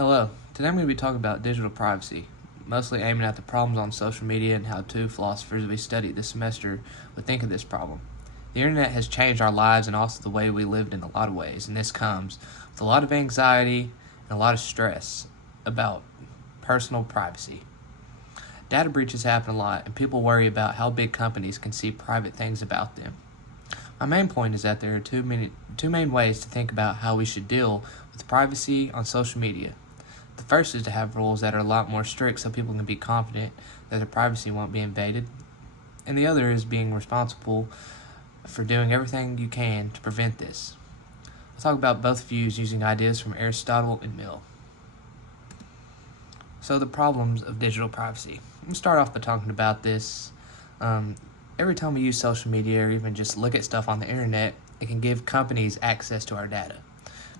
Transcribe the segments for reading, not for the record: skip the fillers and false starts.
Hello, today I'm going to be talking about digital privacy, mostly aiming at the problems on social media and how two philosophers we studied this semester would think of this problem. The internet has changed our lives and also the way we lived in a lot of ways, and this comes with a lot of anxiety and a lot of stress about personal privacy. Data breaches happen a lot, and people worry about how big companies can see private things about them. My main point is that there are two main ways to think about how we should deal with privacy on social media. The first is to have rules that are a lot more strict so people can be confident that their privacy won't be invaded. And the other is being responsible for doing everything you can to prevent this. I'll talk about both views using ideas from Aristotle and Mill. So the problems of digital privacy. Let me start off by talking about this. Every time we use social media or even just look at stuff on the internet, it can give companies access to our data.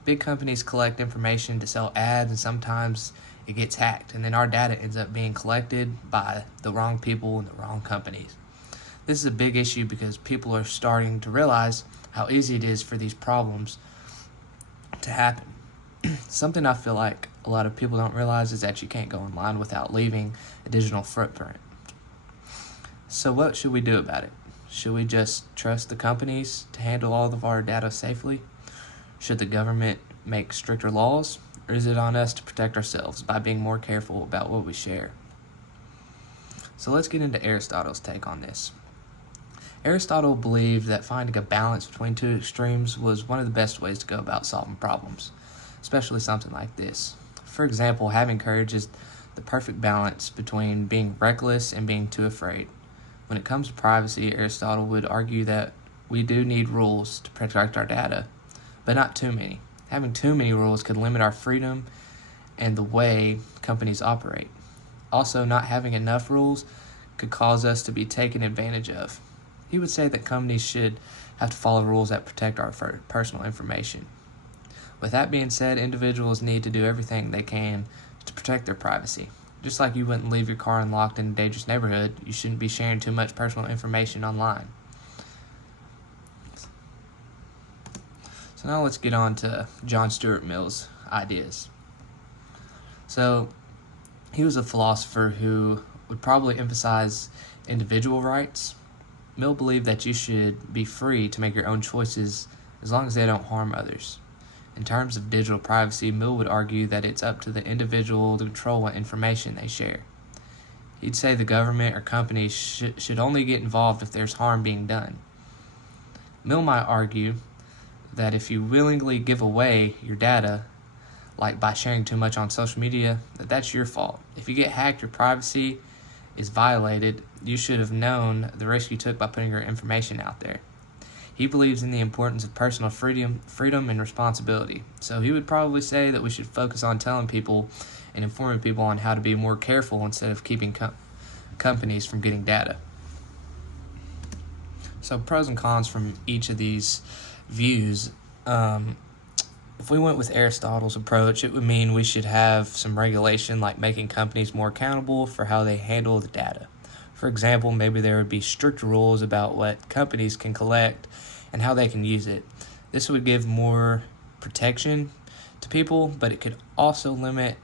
Big companies collect information to sell ads, and sometimes it gets hacked, and then our data ends up being collected by the wrong people and the wrong companies. This is a big issue because people are starting to realize how easy it is for these problems to happen. Something I feel like a lot of people don't realize is that you can't go online without leaving a digital footprint. So what should we do about it? Should we just trust the companies to handle all of our data safely? Should the government make stricter laws? Or is it on us to protect ourselves by being more careful about what we share? So let's get into Aristotle's take on this. Aristotle believed that finding a balance between two extremes was one of the best ways to go about solving problems, especially something like this. For example, having courage is the perfect balance between being reckless and being too afraid. When it comes to privacy, Aristotle would argue that we do need rules to protect our data, but not too many. Having too many rules could limit our freedom and the way companies operate. Also, not having enough rules could cause us to be taken advantage of. He would say that companies should have to follow rules that protect our personal information. With that being said, individuals need to do everything they can to protect their privacy. Just like you wouldn't leave your car unlocked in a dangerous neighborhood, you shouldn't be sharing too much personal information online. So now let's get on to John Stuart Mill's ideas. So he was a philosopher who would probably emphasize individual rights. Mill believed that you should be free to make your own choices as long as they don't harm others. In terms of digital privacy, Mill would argue that it's up to the individual to control what information they share. He'd say the government or companies should only get involved if there's harm being done. Mill might argue that if you willingly give away your data, like by sharing too much on social media, that's your fault. If you get hacked, your privacy is violated. You should have known the risk you took by putting your information out there. He believes in the importance of personal freedom and responsibility. So he would probably say that we should focus on telling people and informing people on how to be more careful instead of keeping companies from getting data. So pros and cons from each of these views. If we went with Aristotle's approach, it would mean we should have some regulation like making companies more accountable for how they handle the data. For example, maybe there would be strict rules about what companies can collect and how they can use it. This would give more protection to people, but it could also limit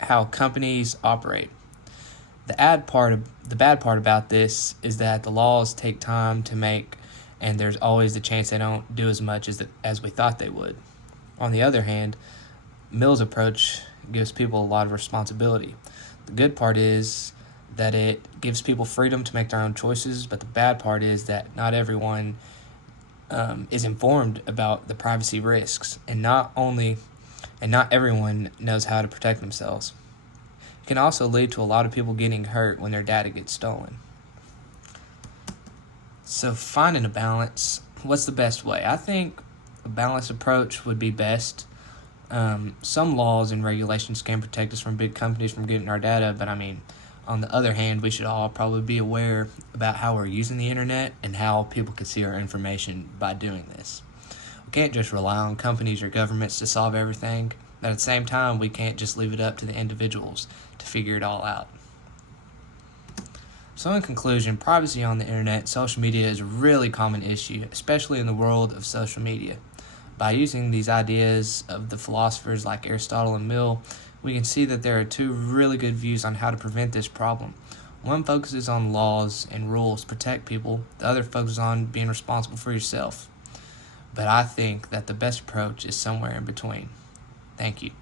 how companies operate. The bad part about this is that the laws take time to make, and there's always the chance they don't do as much as we thought they would. On the other hand, Mill's approach gives people a lot of responsibility. The good part is that it gives people freedom to make their own choices, but the bad part is that not everyone is informed about the privacy risks, and not everyone knows how to protect themselves. It can also lead to a lot of people getting hurt when their data gets stolen. So finding a balance, what's the best way? I think a balanced approach would be best. Some laws and regulations can protect us from big companies from getting our data, but on the other hand, we should all probably be aware about how we're using the internet and how people can see our information by doing this. We can't just rely on companies or governments to solve everything, but at the same time, we can't just leave it up to the individuals to figure it all out. So in conclusion, privacy on the internet and social media is a really common issue, especially in the world of social media. By using these ideas of the philosophers like Aristotle and Mill, we can see that there are two really good views on how to prevent this problem. One focuses on laws and rules to protect people, the other focuses on being responsible for yourself. But I think that the best approach is somewhere in between. Thank you.